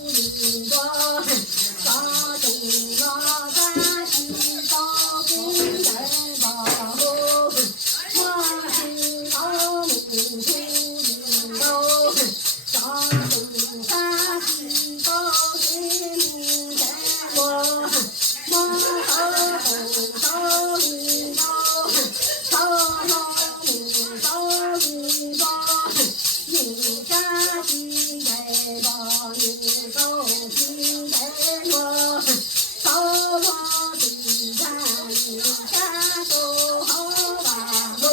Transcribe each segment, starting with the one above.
林光，大中老咱去到兵在马后，马是老母出林高，大中山去到兵在马，马后到林高，草木到林高，林家地在把林高地在我，草木地在林家都好把路，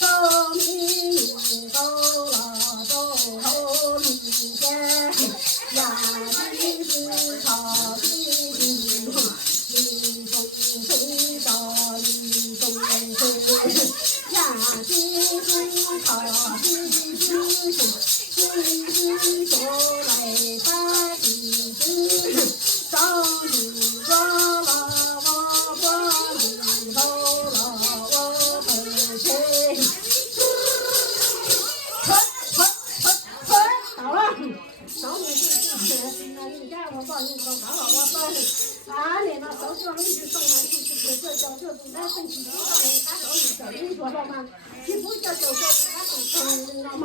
高明林高了都好林家，呀地是草地地，李中飞到李中飞，呀地是草地地。地说来把地址，上地瓜了我瓜地头了我头去，到了，上面是那你家我把你搞好我把俺那那手上你去上来就是这叫这种咱身体上面俺老一个你说了吗？你不叫叫叫俺都知道吗？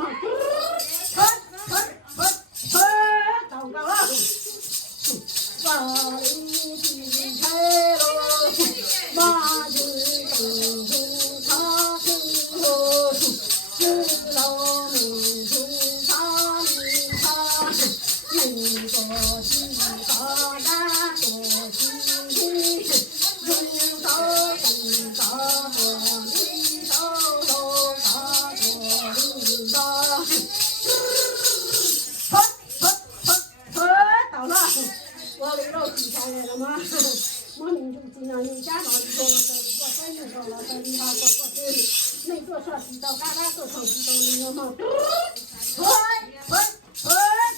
到高了，万里金开路，马子东东他听路，知道民族他民他，民国地大大国地地，人道人道国地道道大国领导。到了，我的老弟下来了吗？我们就尽量你家长说我反正说了，说你他说我是没做错洗澡，嘎嘎做错洗澡那个嘛。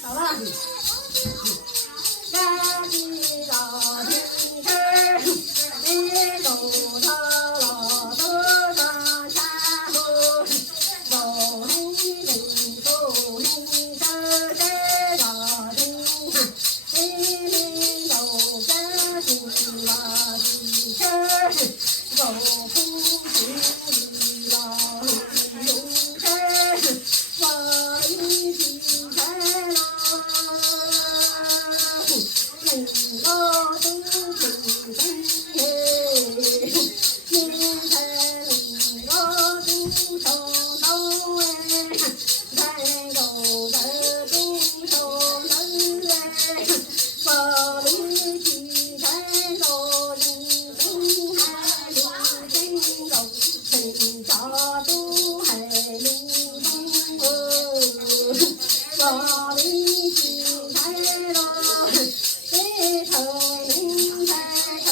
到了，赶紧到天根，你走到了多上下后，走黑黑走黑的在了天。一里有个新拉的车，走不平老有车，我一起开了，人高都挺嘿，你看人高都上头哎，咱都在都上头哎。把里去看到人生还有真肉，全家都还灵动哦。把里去看到这头人抬头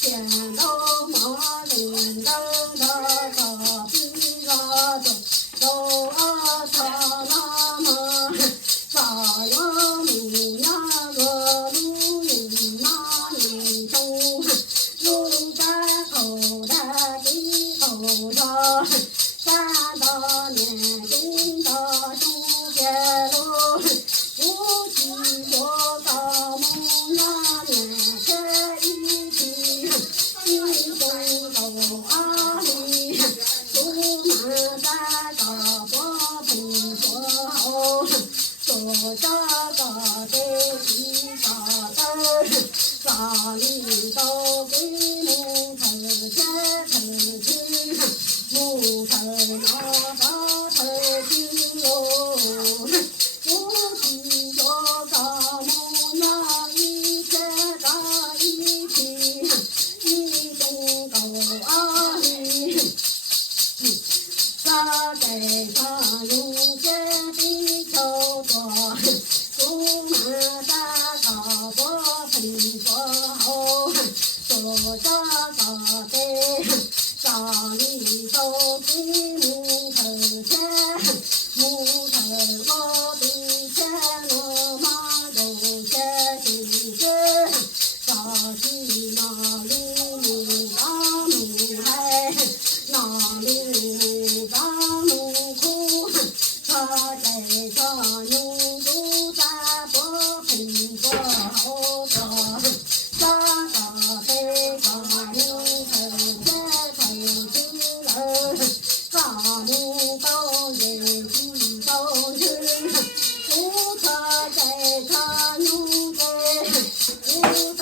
见到马路。阿弥，苏玛达嘎波普佛吼，娑伽嘎得提嘎得，萨利多给木头切头去，木头拿把头去哟，无题哟嘎木呀一切嘎一起，一种高阿弥。沙在沙有些地球多，苏玛达嘎波喷佛吼，娑伽嘎得，沙利多给木头切，木头我的切罗马有些心事，沙西那里木达木海，那里木达木库，他在沙牛都在波喷佛后头，沙嘎得沙牛头切头去了，沙木高也去高去，不他在沙牛在，不在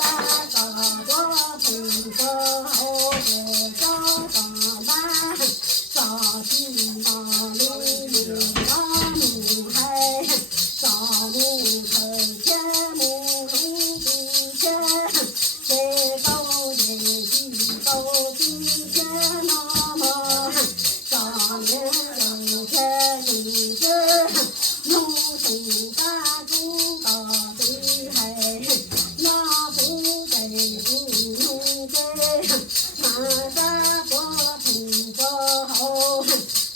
沙波喷佛后头沙嘎巴。沙西那里木达木海，沙木头切木路的切，最高也去高的切那么，沙年有切女子，农村大猪大对海，那不在不用在，马扎波喷佛后，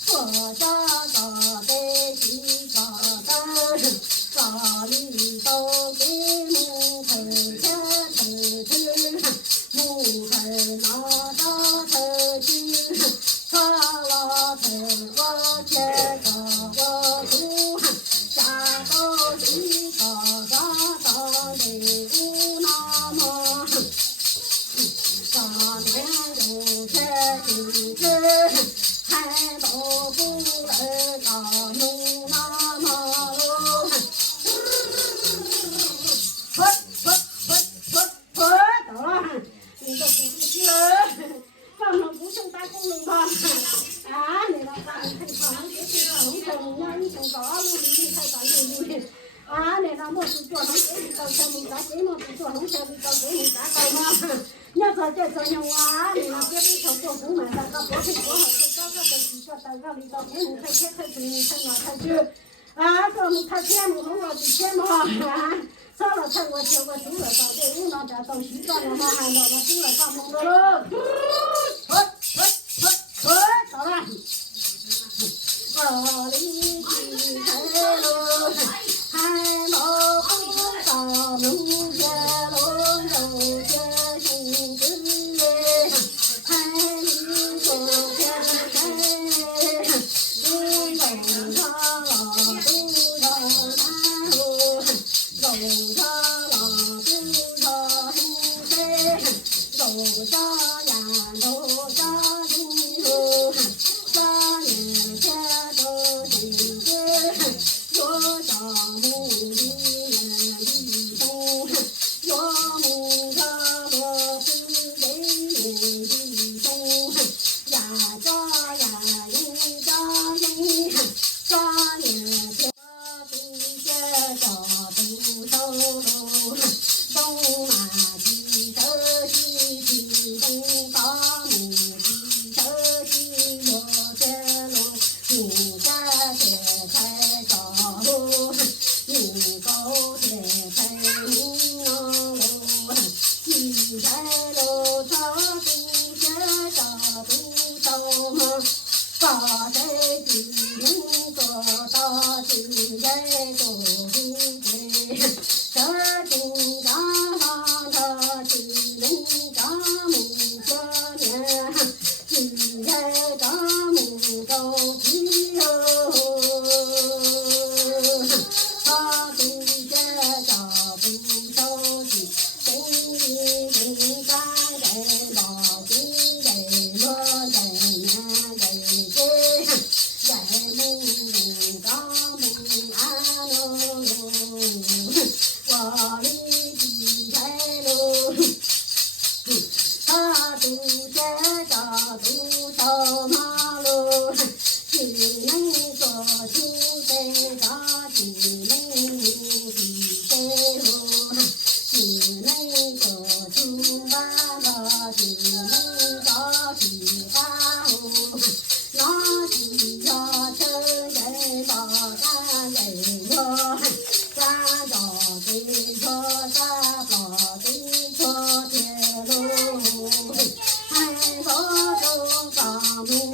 佛家嘎得吉嘎得，沙里都给木头切头去，木头拿着头去，擦了头我切嘎我土，下到西嘎嘎到里乌那么。沙年有些心事，还都不来嘎弄那么喽。得了，你这不是了，放上不剩打工了吧？啊，你那大人太长，就是大红绳，那你从高路里才打进去。啊，你那么是做成给到前面打，给么是做成前面到给你打到嘛？你要说这做用啊，你那别的条做工嘛，那个多配多好，就找个东西说到那里到给你才钱才你才拿才去。啊，说你他钱么？我的钱嘛，少了才我钱我收了到这我那边到西藏了嘛，还那我收了干么的喽？到了。我里去开喽，还老不到农家喽，有些心事嘞，还你做天开，你走上了都上山喽，走上了都上山，走上呀走上路喽。沙年切都心事，若上木里面一动，若木上落是给人一动，呀扎呀人扎人，沙年切都切着都收喽，东马西手西西东大木西手西哟。你家铁菜高，你高铁菜你喽，你菜喽炒猪血炒猪手嘛，把这几能做到几来做猪血，这猪家嘛他几能家木这年，几来家木高皮哟，他不接找不收起，心里人家在老公在喽。走马路，只能说出这个只能是这路，只能说出把个只能说是把路，那几个车人把咱人哟，咱着的车咱跑的车铁路，还说走上路。